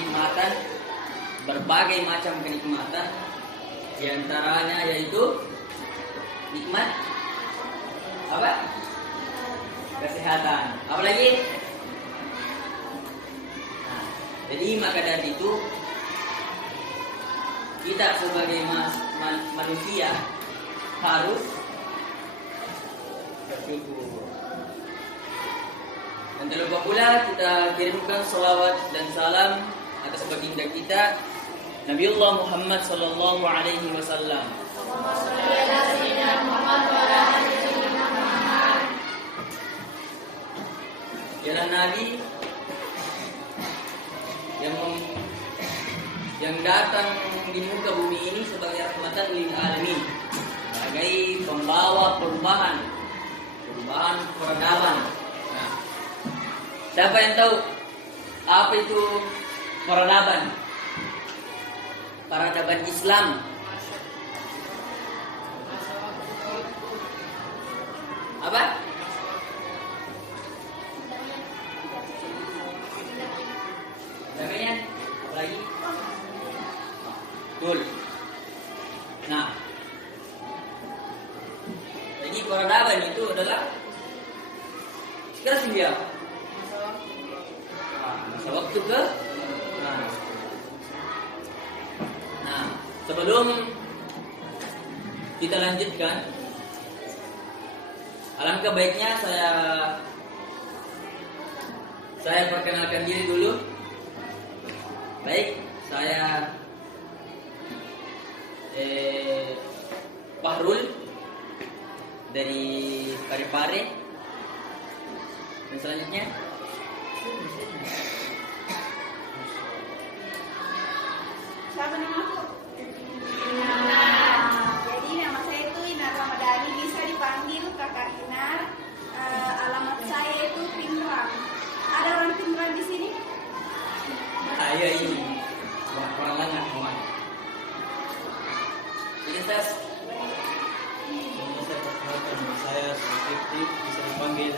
kenikmatan, berbagai macam kenikmatan. Di antaranya yaitu nikmat apa? Kesehatan. Apa lagi? Nah, jadi maka dari itu kita sebagai manusia harus bersyukur. Dan terlupa pula kita kirimkan salawat dan salam atas baginda kita Nabiullah Muhammad sallallahu alaihi wasallam. Jalan Nabi yang datang di muka bumi ini sebagai rahmatan lil alamin, sebagai pembawa perubahan peradaban. Nah, siapa yang tahu apa itu peradaban? Peradaban Islam. Apa? Namanya apa lagi? Betul. Nah, jadi peradaban itu adalah sekarang dia masa waktu ke. Nah, sebelum kita lanjutkan, alangkah baiknya saya perkenalkan diri dulu. Baik, saya Fahrul dari Parepare. Dan selanjutnya siapa namaku? Jadi nama saya itu Inar Ramadhani, bisa dipanggil Kakak Inar. Alamat saya itu Pinrang. Ada orang Pinrang di sini? saya ini orang mana teman. Jadi saya Zulkifli, bisa dipanggil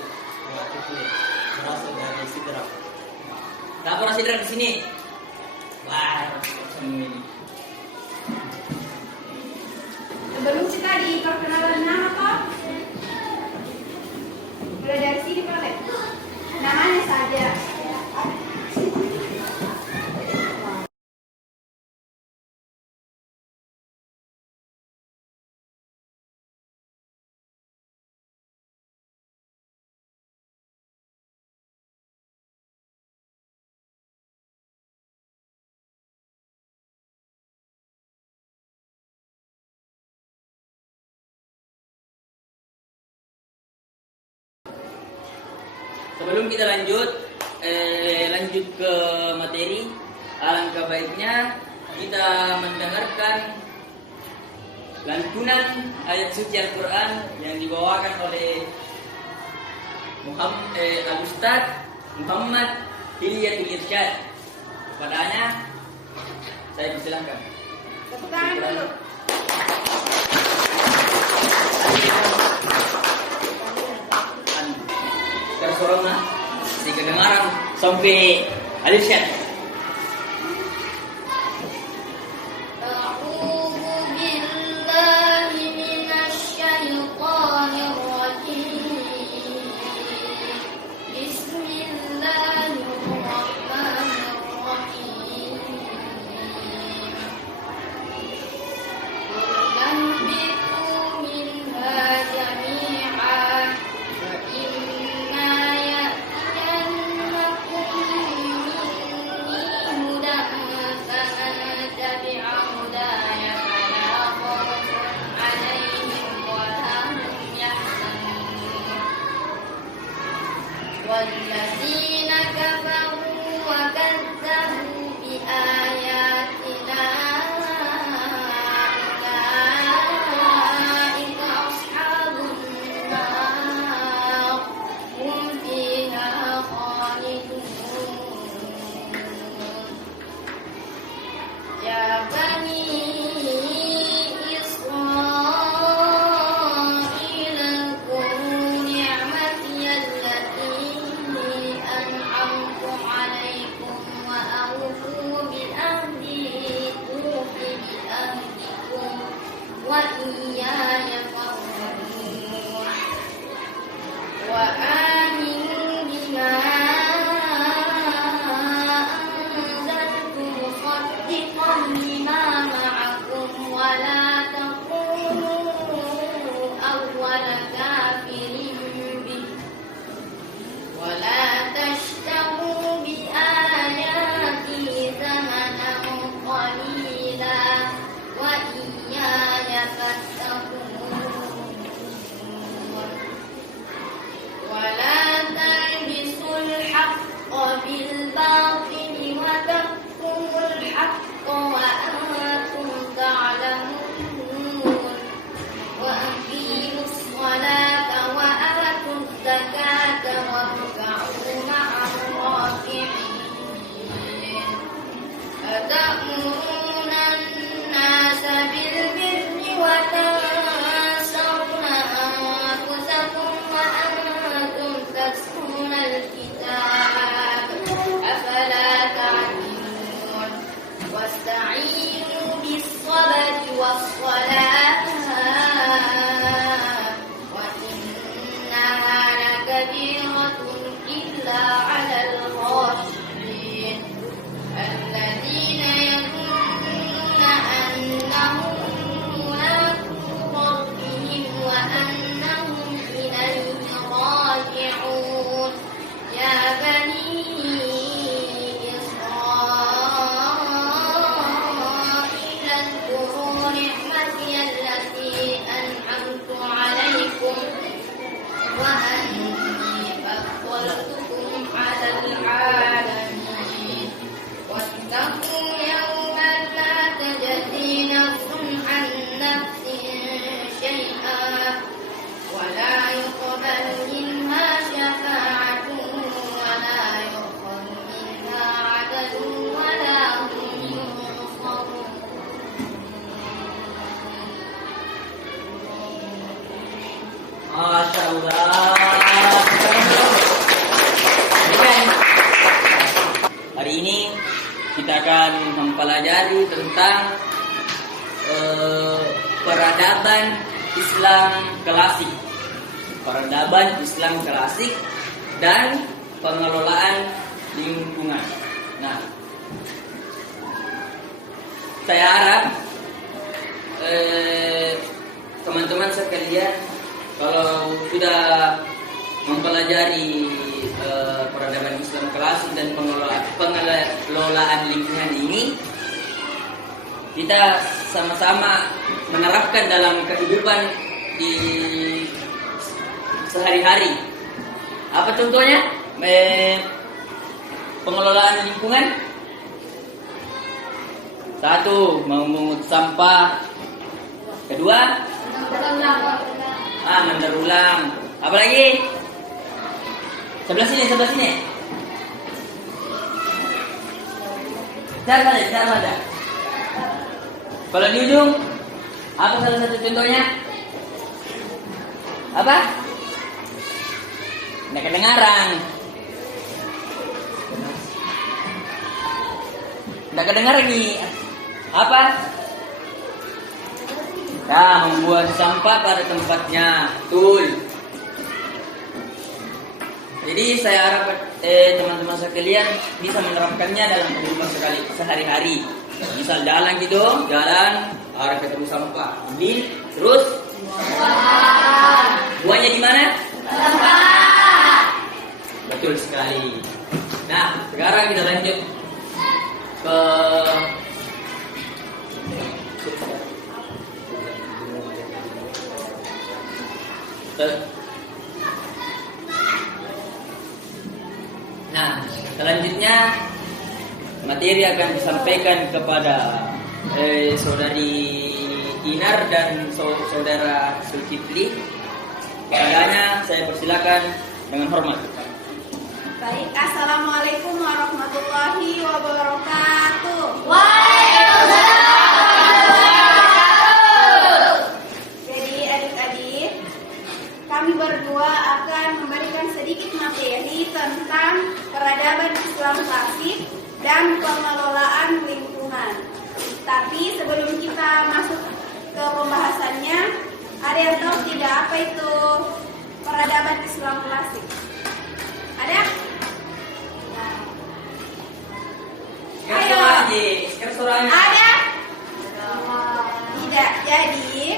Zulkifli, berasal dari Sidrap. tak pernah sidra di sini. Wah, ini. Sebelum kita diperkenalan nama Pak, mulai dari sini boleh. Namanya saja. Sebelum kita lanjut ke materi, alangkah baiknya kita mendengarkan lantunan ayat suci Al-Quran yang dibawakan oleh Al-Ustaz Muhammad Hilyatul Irsyad. Kepadanya saya persilahkan. Tepuk tangan dulu. Corona di kedengaran sampai Al-Irsyad. kita akan mempelajari tentang peradaban Islam klasik. Peradaban Islam klasik dan pengelolaan lingkungan. Nah, saya harap teman-teman sekalian kalau sudah mempelajari peradaban Islam klasik dan pengelolaan lingkungan ini, kita sama-sama menerapkan dalam kehidupan di sehari-hari. Apa contohnya? Pengelolaan lingkungan. 1. Memungut sampah. 2. Mendaur ulang. Apa lagi? Sebelah sini. Cara ada. Kalau di ujung, apa salah satu contohnya? Apa? Nggak kedengaran. Nggak kedengar lagi. Apa? Ya, membuang sampah pada tempatnya. Betul. Jadi saya harap teman-teman sekalian bisa menerapkannya dalam kehidupan sehari-hari. Misal jalan gitu, arah ketemu sampah, ambil, terus buangnya di mana? Tempat. Betul sekali. Nah, sekarang kita lanjut ke Nah, selanjutnya materi akan disampaikan kepada saudari Inar dan saudara Zulkifli. Keadaannya saya persilakan dengan hormat. Baik, assalamualaikum warahmatullahi wabarakatuh. Jadi adik-adik, kami berdua akan memberikan sedikit materi tentang peradaban Islam klasik dan pengelolaan lingkungan. Tapi sebelum kita masuk ke pembahasannya, ada yang tahu tidak apa itu peradaban Islam klasik? Ada? Ayo. Ada? Tidak. Jadi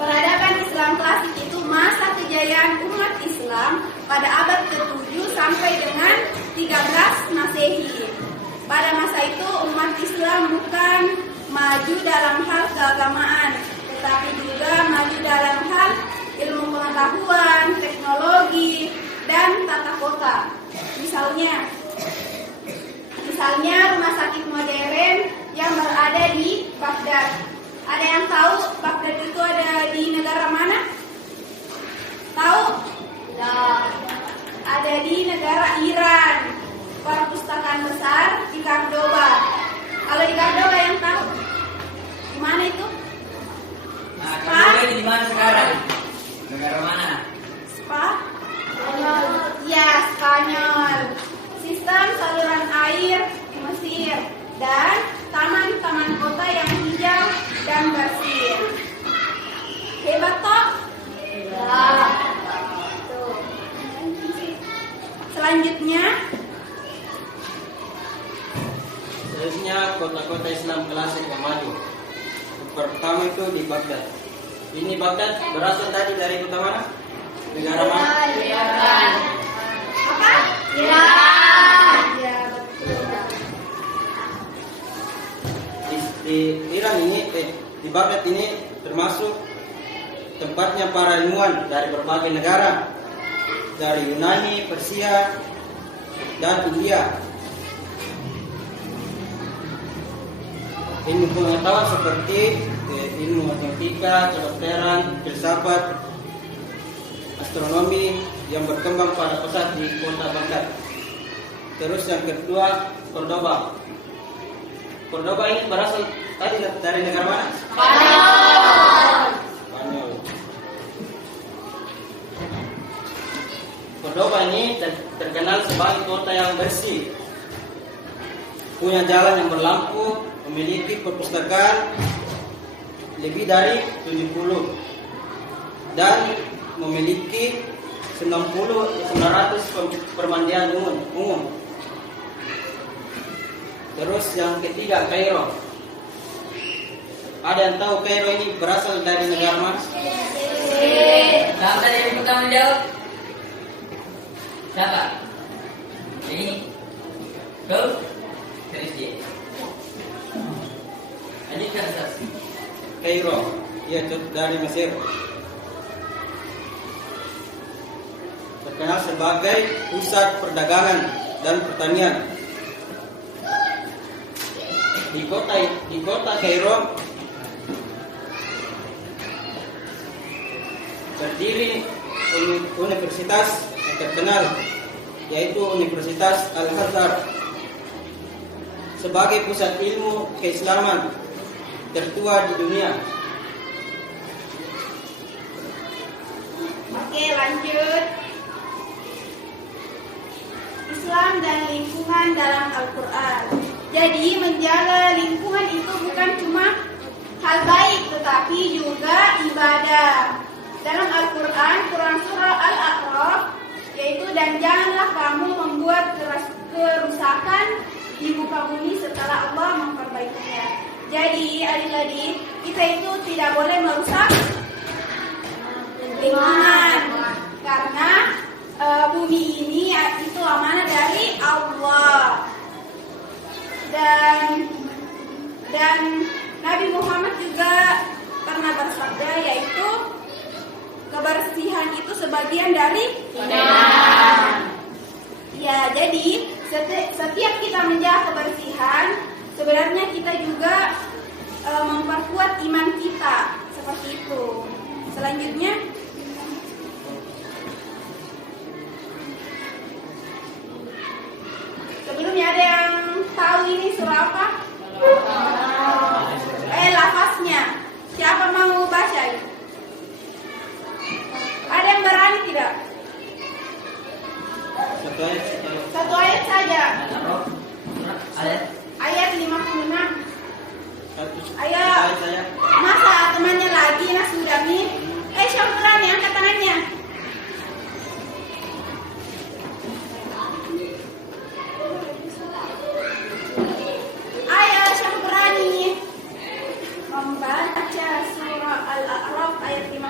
peradaban Islam klasik itu masa kejayaan umat Islam pada abad ke-7 sampai dengan 13 Masehi. Pada masa itu umat Islam bukan maju dalam hal keagamaan, tetapi juga maju dalam hal ilmu pengetahuan, teknologi, dan tata kota. Misalnya rumah sakit modern yang berada di Baghdad. Ada yang tahu Baghdad itu ada di negara mana? Tahu? Tidak. Ada di negara Iran. Perpustakaan besar di Cordoba. Kalau di Cordoba yang tahu? Di mana itu? Nah, Cordoba di mana sekarang? Negara mana? Spanyol. Ya, Spanyol. Sistem saluran air Mesir dan taman-taman kota yang hijau dan bersih. Hebat toh? Ya. Selanjutnya kota-kota Islam klasik yang maju. Pertama itu di Baghdad. Ini Baghdad berasal tadi dari kota mana? Negara mana? Iran. Apa? Iran. Ya, betul. Di Iran ini, di Baghdad ini termasuk tempatnya para ilmuwan dari berbagai negara, dari Yunani, Persia, dan India. Ilmu pengetahuan seperti ilmu matematika, kedokteran, filsafat, astronomi yang berkembang pada pesat di kota Baghdad. Terus yang kedua, Cordoba. Cordoba ini berasal tadi dari negara mana? Spanyol. Cordoba ini terkenal sebagai kota yang bersih. punya jalan yang berlampu, memiliki perpustakaan lebih dari 70 dan memiliki 900 permandian umum. Terus yang ketiga, Kairo. Ada yang tahu Kairo ini berasal dari negara mana? Siapa yang pertama jawab? Siapa? Ini. Kau? Terus dia. Lanjutkan, Ustaz. Kairo, ia dari Mesir. Terkenal sebagai pusat perdagangan dan pertanian. Di kota Kairo berdiri universitas yang terkenal, yaitu Universitas Al-Azhar, sebagai pusat ilmu keislaman tertua di dunia. Oke, lanjut. Islam dan lingkungan dalam Al-Quran. Jadi menjaga lingkungan itu bukan cuma hal baik, tetapi juga ibadah. Dalam Al-Quran, Quran surah Al-A'raf, yaitu dan janganlah kamu membuat kerusakan di muka bumi setelah Allah memperbaikinya. Jadi adik-adik, kita itu tidak boleh merusak lingkungan, karena bumi ini itu amanah dari Allah. Dan Nabi Muhammad juga pernah bersabda, yaitu kebersihan itu sebagian dari iman. Ya, jadi setiap kita menjaga kebersihan, sebenarnya kita juga memperkuat iman kita, seperti itu. Selanjutnya, sebelumnya ada yang tahu ini surah apa? Lafaznya. Siapa mau baca? Ada yang berani tidak? Satu ayat saja. Ayat 56. Ayo. Masa temannya lagi Nasudami? Siapa berani angkat tangannya? Ayo, siapa berani membaca surah Al-A'raf ayat 56?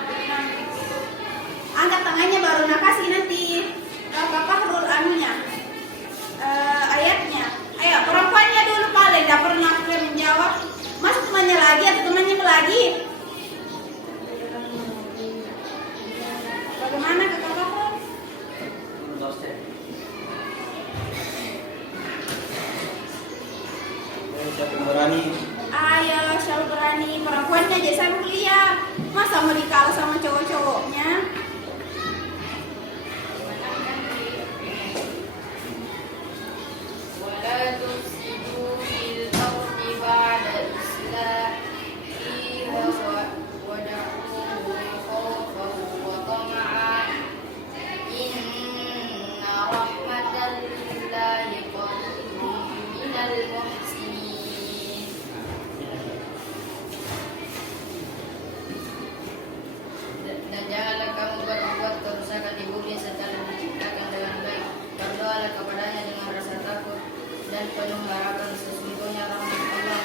Angkat tangannya baru nak kasih nanti Bapak Rul anunya ayatnya. Ayo, perempuannya dulu paling tidak pernah menjawab. Masa temannya lagi atau temannya lagi? Bagaimana kakak Bapak? Siapa yang berani? Ayo, siapa berani? Perempuannya aja sama kuliah. Masa mau dikalah sama cowok-cowoknya? Dan janganlah kamu berbuat kerusakan di bumi setelah diciptakan dengan baik. Berdoalah kepadanya dengan rasa takut dan penuh harapan. Sesungguhnya rahmat Allah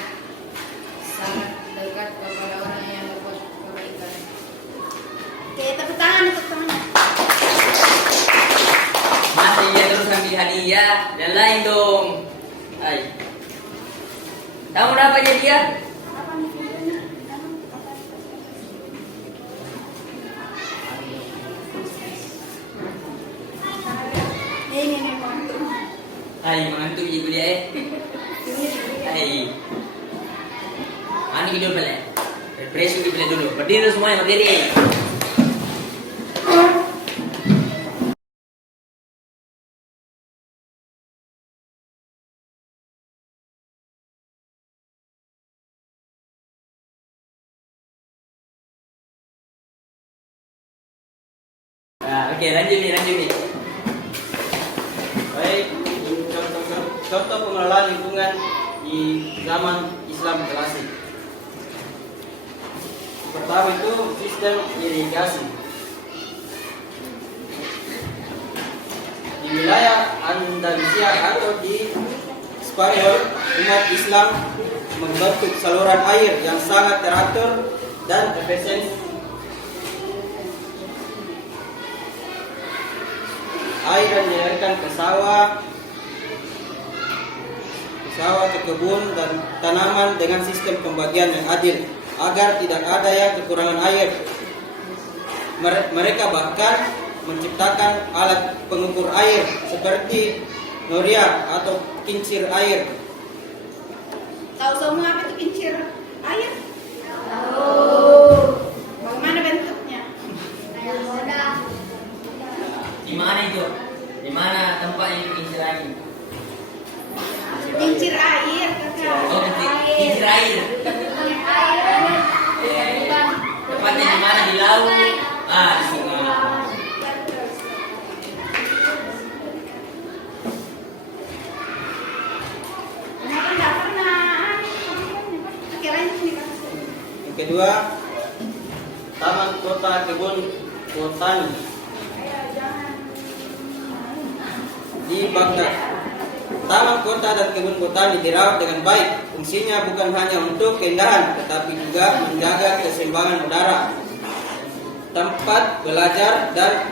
sangat dekat kepada orang yang berbuat kebaikan. Oke, tepuk tangan untuk temannya. Masih ya terus ambil hadiah dan lain dong. Hai. Kamu dapat hadiah? Apa nih videonya? Ini mantu. Hai, mengantuk ibu dia. Hai. Ani video pala. Refresh dulu. Berdiri semua, berdiri. Oke, lanjut nih. Baik, contoh pengelolaan lingkungan di zaman Islam klasik. Pertama itu sistem irigasi. Di wilayah Andalusia atau di Spanyol, umat Islam membentuk saluran air yang sangat teratur dan efisien. Air yang dialirkan ke sawah, ke kebun dan tanaman dengan sistem pembagian yang adil agar tidak ada yang kekurangan air. Mereka bahkan menciptakan alat pengukur air seperti noria atau kincir air. Tahu semua apa itu kincir air? Bagaimana bentuknya? Di mana itu? Di mana tempat yang kincir air? Kincir air, kakak. Oh, kincir air. Tempatnya di mana? Di laut. Di sungai. Yang kedua, taman kota kebun botani di Baghdad. Taman kota dan kebun botani dirawat dengan baik. Fungsinya bukan hanya untuk keindahan, tetapi juga menjaga keseimbangan udara, tempat belajar dan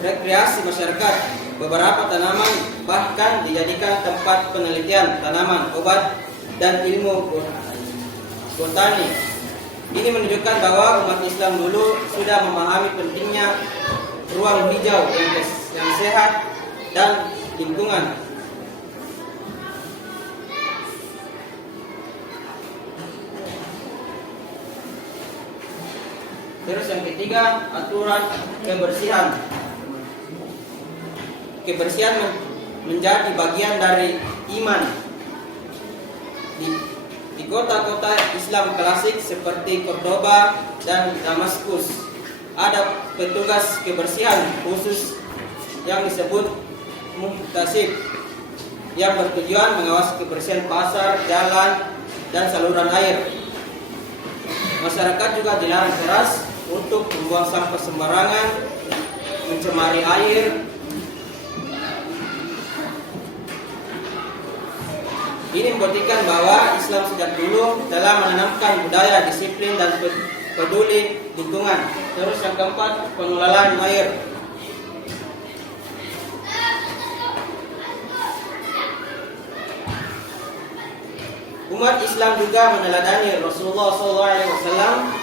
rekreasi masyarakat. Beberapa tanaman bahkan dijadikan tempat penelitian tanaman, obat, dan ilmu botani. Ini menunjukkan bahwa umat Islam dulu sudah memahami pentingnya ruang hijau yang sehat dan lingkungan. Terus yang ketiga, aturan kebersihan. Kebersihan menjadi bagian dari iman. Di kota-kota Islam klasik seperti Cordoba dan Damaskus, ada petugas kebersihan khusus yang disebut muhtasib yang bertujuan mengawasi kebersihan pasar, jalan, dan saluran air. Masyarakat juga dilarang keras untuk membuang sampah sembarangan, mencemari air. Ini membuktikan bahwa Islam sejak dulu telah menanamkan budaya disiplin dan peduli lingkungan. Terus yang keempat, pengelolaan air. Umat Islam juga meneladani Rasulullah SAW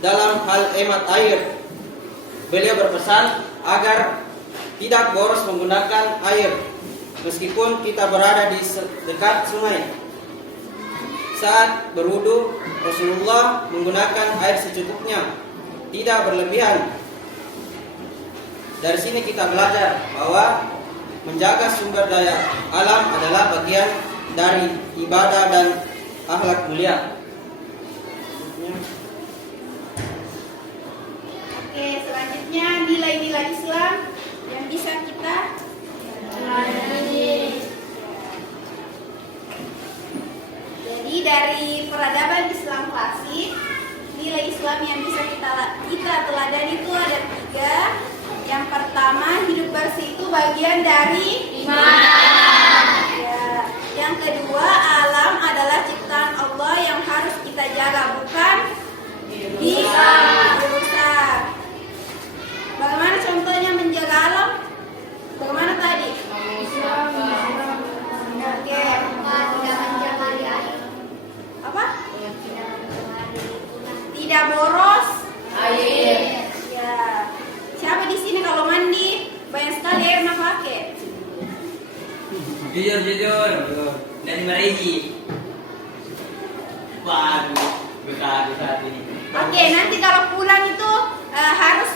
dalam hal hemat air. Beliau berpesan agar tidak boros menggunakan air, meskipun kita berada di dekat sungai. Saat berwudu, Rasulullah menggunakan air secukupnya, tidak berlebihan. Dari sini kita belajar bahwa menjaga sumber daya alam adalah bagian dari ibadah dan akhlak mulia. Oke, selanjutnya nilai-nilai Islam yang bisa kita pelajari. Jadi dari peradaban Islam klasik, nilai Islam yang bisa kita teladani itu ada 3. Yang pertama, hidup bersih itu bagian dari iman. Ya. Yang kedua, alam adalah ciptaan Allah yang harus kita jaga, bukan dirusak. Bagaimana contohnya menjaga alam? Bagaimana tadi? Oke. Apa? Tidak boros air. Ya. Siapa di sini kalau mandi banyak sekali air nak pakai? Jujur. Dan Mariji. Waduh, berkali saat ini. Oke, nanti kalau pulang itu harus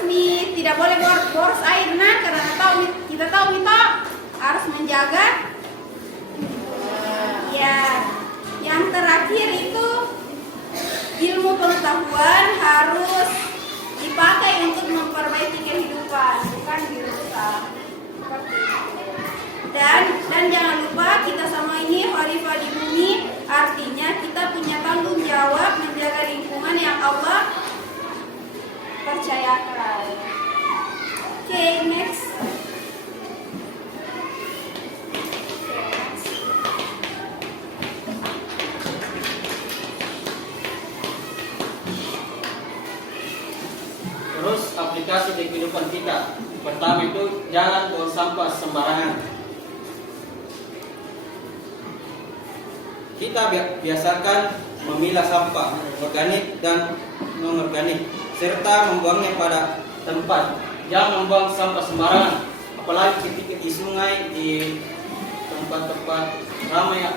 tidak boleh boros air, nah, karena kita tahu kita harus menjaga. Ya, yang terakhir itu ilmu pengetahuan harus dipakai untuk memperbaiki kehidupan, bukan dirusak. Dan Dan jangan lupa kita sama ini khalifah di bumi, artinya kita punya tanggung jawab menjaga lingkungan yang Allah percayakan. Oke, next. Terus aplikasi di kehidupan kita. Pertama itu jangan buang sampah sembarangan. Kita biasakan memilah sampah organik dan non-organik serta membuangnya pada tempat. Jangan membuang sampah sembarangan, apalagi ketika di sungai, di tempat-tempat ramai.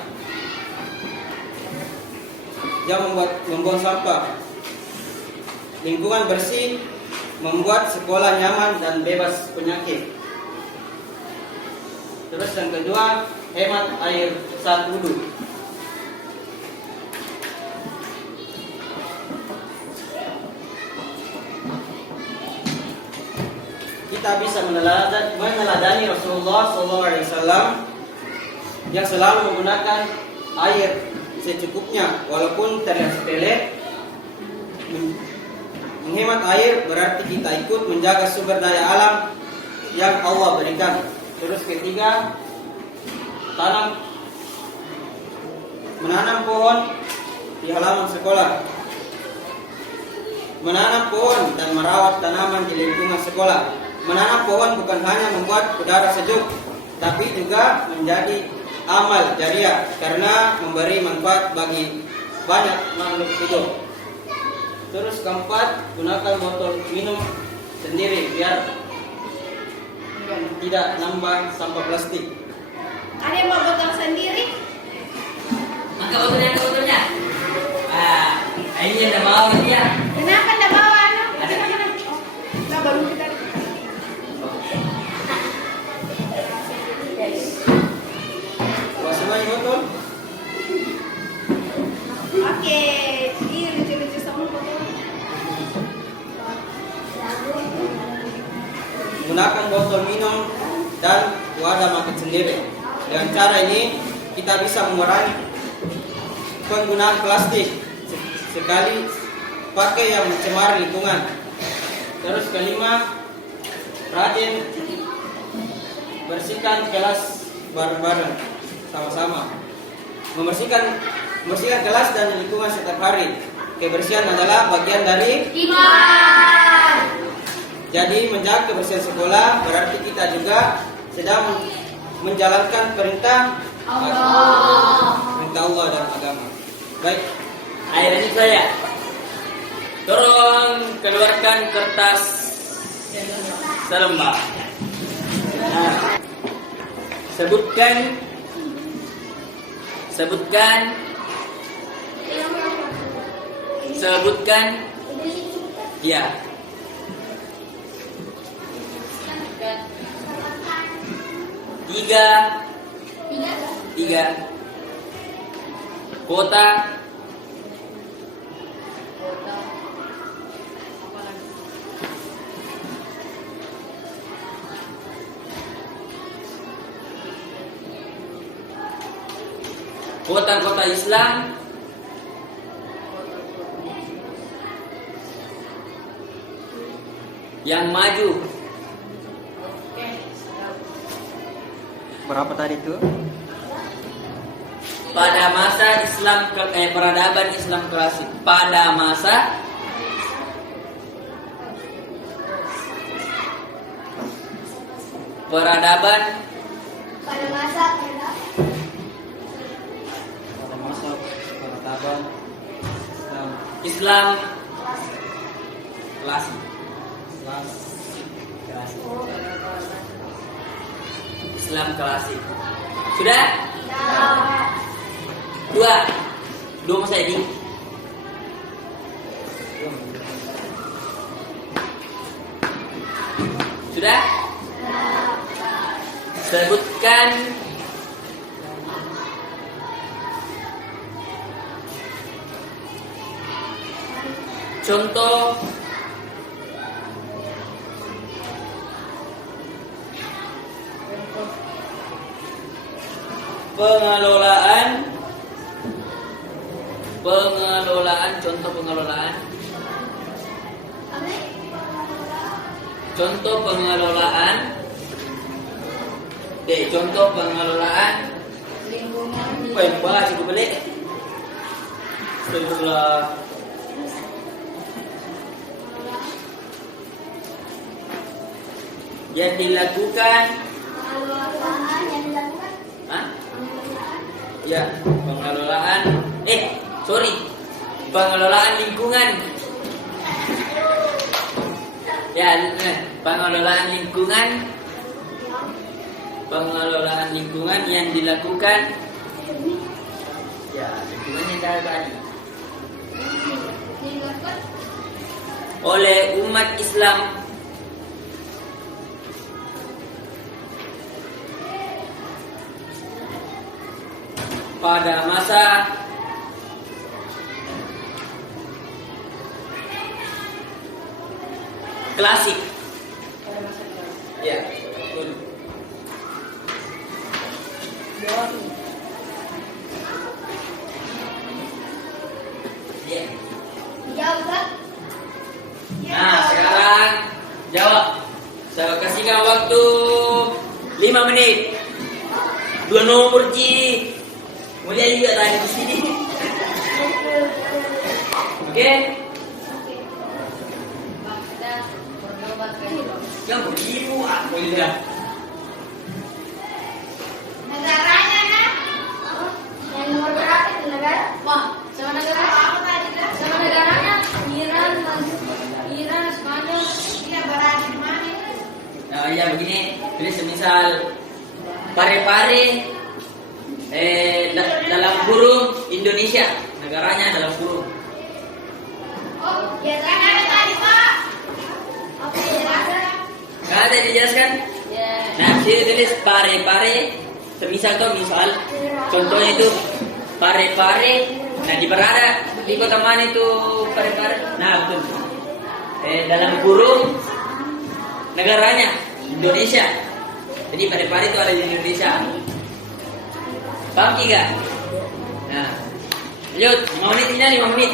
Jangan membuang sampah. Lingkungan bersih membuat sekolah nyaman dan bebas penyakit. Terus yang kedua, hemat air saat wudhu. Kita bisa meneladani Rasulullah SAW yang selalu menggunakan air secukupnya, walaupun terlihat sepele. Menghemat air berarti kita ikut menjaga sumber daya alam yang Allah berikan. Terus ketiga, menanam pohon di halaman sekolah. Menanam pohon dan merawat tanaman di lingkungan sekolah. Menanam pohon bukan hanya membuat udara sejuk, tapi juga menjadi amal jariah karena memberi manfaat bagi banyak makhluk hidup. Terus keempat, gunakan botol minum sendiri biar tidak nambah sampah plastik. Ada yang mau botol sendiri? Angkat botolnya. Ini yang mau dia. Kenapa enggak bawa anak? Nah, baru kita. Bawa semuanya botol. Oke, ini lucu-lucu semua botol. Gunakan botol minum dan wadah makan sendiri. Dengan cara ini kita bisa mengurangi penggunaan plastik sekali pakai yang mencemari lingkungan. Terus kelima, rajin bersihkan kelas bareng-bareng sama-sama. Membersihkan kelas dan lingkungan setiap hari. Kebersihan adalah bagian dari Iman. Jadi menjaga kebersihan sekolah berarti kita juga sedang menjalankan perintah Allah dan agama. Baik, Akhirnya saya tolong keluarkan kertas selembar. Nah, sebutkan ya. Tiga kota kota-kota Islam yang maju. berapa tadi itu? Pada masa peradaban Islam klasik. Pada masa peradaban Islam klasik. Islam klasik. Sudah? Dua masa ini. Sudah? Sebutkan contoh contoh pengelolaan. Contoh pengelolaan. Contoh pengelolaan lingkungan apa yang bahas itu balik? Astagfirullah. Yang dilakukan. Hah? Ya, pengelolaan. Pengelolaan lingkungan. Ya, pengelolaan lingkungan. Pengelolaan lingkungan yang dilakukan. Ya, lingkungan yang tadi. Oleh umat Islam pada masa klasik. Ya, betul. Ya. Nah, sekarang jawab. Saya kasihkan waktu 5 menit. 2 nomor Ji. Mulia juga tanya di sini. Oke? bangsa berdoa ke Islam. Yang begitu aku lihat. Negaranya nah. Yang nomor berapa itu negara? Wah, sama negara Apa tadi dah? sama negaranya Iran, Spanyol. Dia berada di mana? Nah, ya begini. Jadi semisal pare-pare dalam kurung Indonesia, negaranya dalam kurung. Oh, biasanya ada tadi Pak. Oke, jelaskan. Nggak ada dijelaskan? Ya. Nah, sini tulis pare-pare. Semisal tuh misal, contohnya itu pare-pare. Nah, berada di kota mana itu pare-pare? Nah, betul. Dalam kurung negaranya Indonesia. Jadi pare-pare itu ada di Indonesia. Paham tidak? Nah, lanjut. 5 menit ini 5 menit.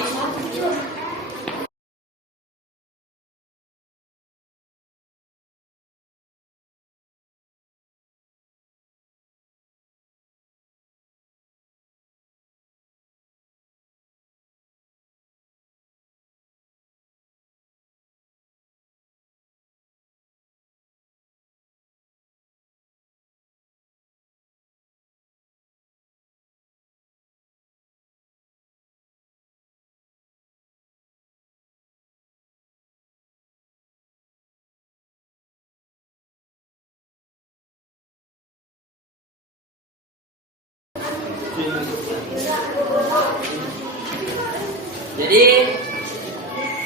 Jadi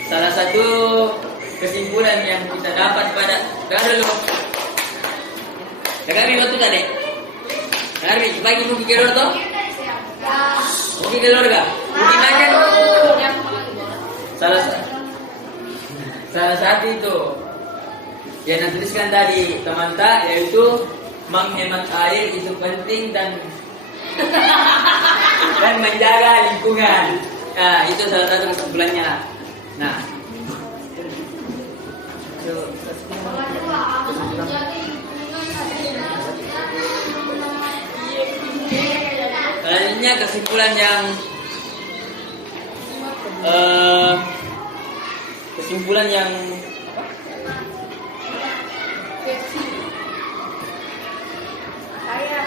salah satu kesimpulan yang kita dapat pada dulu. Kami waktu tadi. Kami bagi buku keluar toh? Buku keluar gak? Buku makan. Salah satu itu yang tuliskan tadi teman tak, yaitu menghemat air itu penting dan menjaga lingkungan. Nah, itu salah satu kesimpulannya. Nah, selanjutnya kesimpulan yang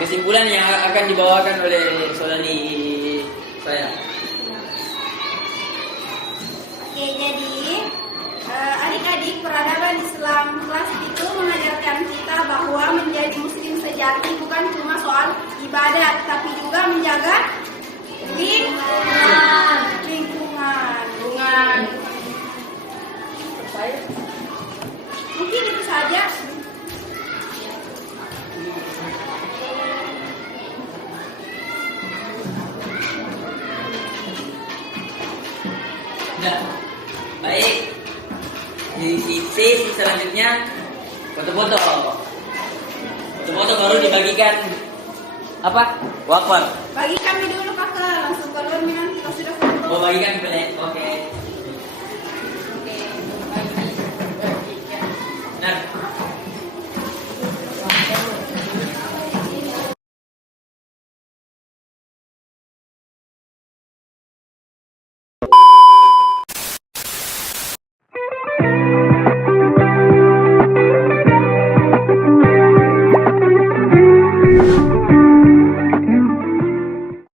kesimpulan yang akan dibawakan oleh saudari saya. Oke, jadi adik-adik, peradaban Islam klasik itu mengajarkan kita bahwa menjadi muslim sejati bukan cuma soal ibadat, tapi juga menjaga lingkungan. Mungkin itu saja. Nah, baik. Di sesi selanjutnya foto-foto baru dibagikan Apa? Wafat. Bagi kami dulu